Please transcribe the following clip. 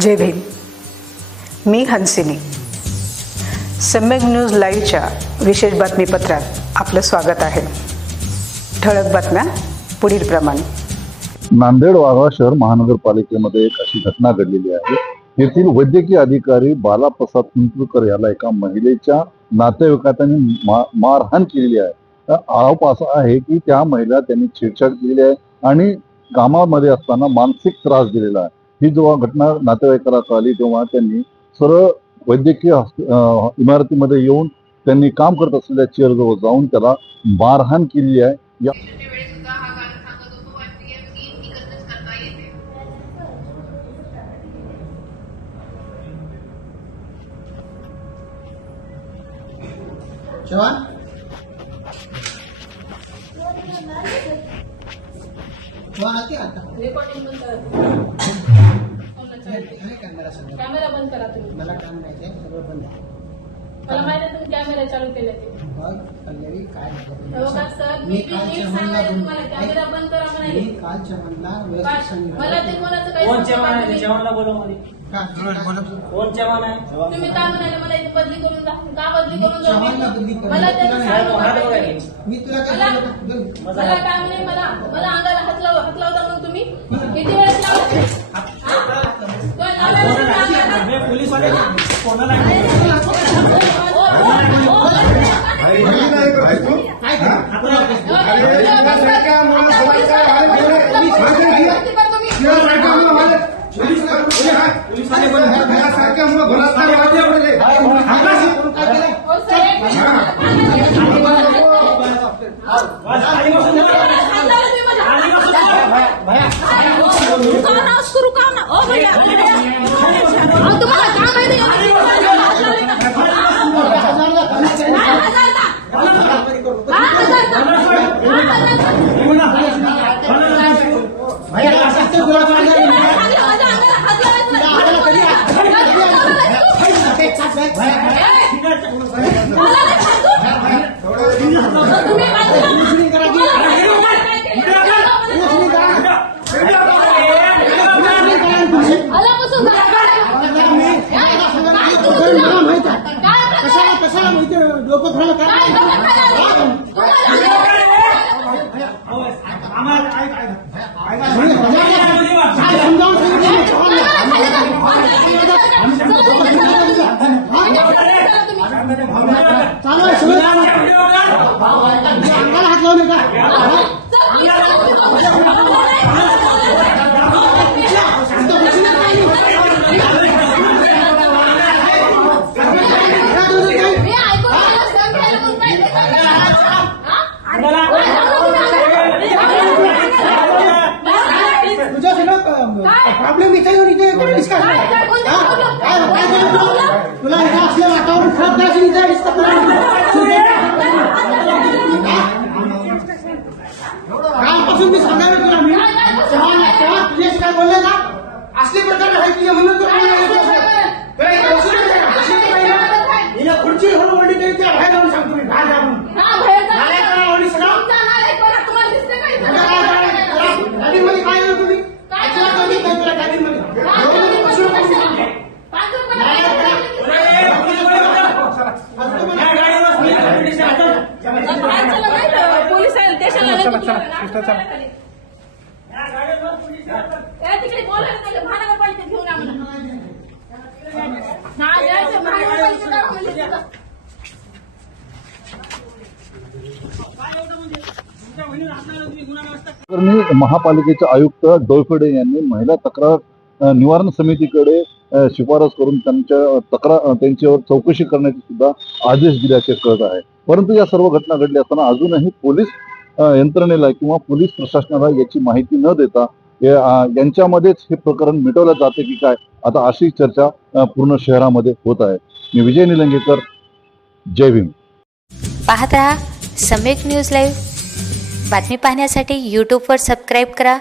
जय भीम मी हंसिनी. सम्यक न्यूज लाईव्हच्या विशेष बातमीपत्रात आपलं स्वागत आहे. ठळक बातम्या पुढील प्रमाणे. नांदेड वाघा शहर महानगरपालिकेमध्ये एक अशी घटना घडलेली आहे. येथील वैद्यकीय अधिकारी बालाप्रसाद कुंटुरकर याला एका महिलेच्या नातेवाईकांनी मा- मारहाण केलेली आहे. तर आरोप असा आहे की त्या महिला त्यांनी छेडछाड केलेली आहे आणि कामामध्ये असताना मानसिक त्रास दिलेला आहे. ही जेव्हा घटना नातेवाईकाला कळाली तेव्हा त्यांनी सरळ वैद्यकीय इमारतीमध्ये येऊन त्यांनी काम करत असलेल्या चेअरजवळ जाऊन त्याला मारहाण केलेली आहे. या त्या वेळेस सुद्धा हा गाणं सांगत होतो वाटते की तिकडनंच करता येते जवान जवान आते रेकॉर्डिंग बंद करा नाही कॅमेरा समोर कॅमेरा बंद करा तुम्ही मला काम माहिती आहे सगळं बंद मला माहिती आहे तुम्ही कॅमेरा चालू केले ते बघ पल्लवी काय हो का सर मी मी काल नीट चव्हाणला सांगायला बोललो. तुम्हाला कॅमेरा बंद करा मी म्हणाले काल चव्हाणला काय? व्यवस्थित सांगितलं मला ते कोणाचं काही कोण समजलं चव्हाण आहे नाही. चव्हाणला बोलवमध्ये का? कोण चव्हाण आहे तुम्ही काय म्हणाले मला इथे बदली करून जा का बदली मी करून जाऊ चव्हाणला बदली करेन. मला ते तुला साहेब, सांगू हात नका. बघा की. मी तुला काय मला- बोललो? बोल. मला काय म्हणे मला मला अंगाला हात लाव हात लावता मग तुम्ही किती वेळेस हा? तो अंगाला? मी पोलीस वाले कोणाला केलं? पोलीस वाले पण खाली बसून जा. खाली बसून जा. मला माहीत आहे. कशाला कशाला माहिती आहे? डोकं खायला काय समजावून चालू आहे सगळं अंगाला हात लावले का प्रॉब्लेम इथे येऊन इथे इथे डिस्कस? तुला इथे असलं वातावरण खराब करायचं इथे कालपासून मी सांगायला तुला मी तुझ्याशी काय बोलले ना? असले प्रकार आहे तुझ्या म्हणून तुला नाही नाही खुर्ची हळूहळू बाहेर जाऊन सांगतो मी. बाहेर जा म्हणून. नालायक करा वळी सगळं. गाडीमध्ये काय येऊ तुम्ही अजिबात नाही काय तुला गाडीमध्ये. गाडीमध्ये बसू नको मी सांगतो. पोलीस आहे तिकडे बोलायला महानगरपालिकेत घेऊन आम्हाला म्हणजे तिथं. तर मी महापालिकेचे आयुक्त डोयफेडे यांनी महिला तक्रार निवारण समितीकडे शिफारस करून त्यांच्या तक्रार त्यांच्यावर चौकशी करण्याचे सुद्धा आदेश दिल्याचे कळत आहे. परंतु या सर्व घटना घडल्या असताना अजूनही पोलीस यंत्रणेला किंवा पोलीस प्रशासनाला याची माहिती न देता यांच्यामध्येच हे प्रकरण मिटवलं जाते की काय? आता अशी चर्चा पूर्ण शहरामध्ये होत आहे. मी विजय निलंगेकर जय भीम. पाहत राहा सम्यक न्यूज लाईव्ह. बातमी पाहण्यासाठी यूट्यूबवर सबस्क्राईब करा.